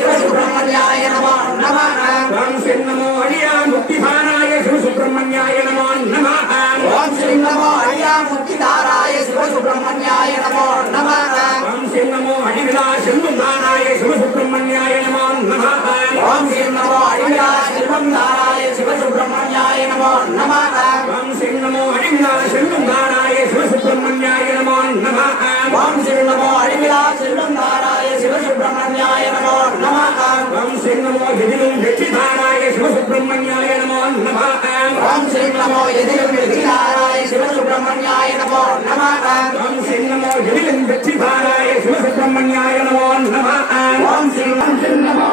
शिवसुब्रह्मण्याय नमो नमः ओम श्री नमो हरिया मुक्तिधाराय शिवसुब्रह्मण्याय नमो नमः ओम श्री नमो हरिया मुक्तिधाराय शिवसुब्रह्मण्याय नमो नमः ओम श्री नमो हरिविलास शिवधाराय शिवसुब्रह्मण्याय नमो नमः ओम श्री नमो हरिविलास शिवधाराय शिवसुब्रह्मण्याय नमो नमः ओम श्री नमो हरिविलास शिवधाराय शिवसुब्रह्मण्याय नमो नमः ओम श्री नमो हरिविलास शिवधाराय शिवसुब्रह्मण्याय नमो नमः ओम श्री नमो यदिलुं व्यक्तिधाराय शिवसुब्रह्मण्याय नमो नमः ओम श्री नमो यदिलुं व्यक्तिधाराय शिवसुब्रह्मण्याय नमो नमः ओम श्री नमो यदिलुं व्यक्तिधाराय शिवसुब्रह्मण्याय नमो नमः ओम श्री नमो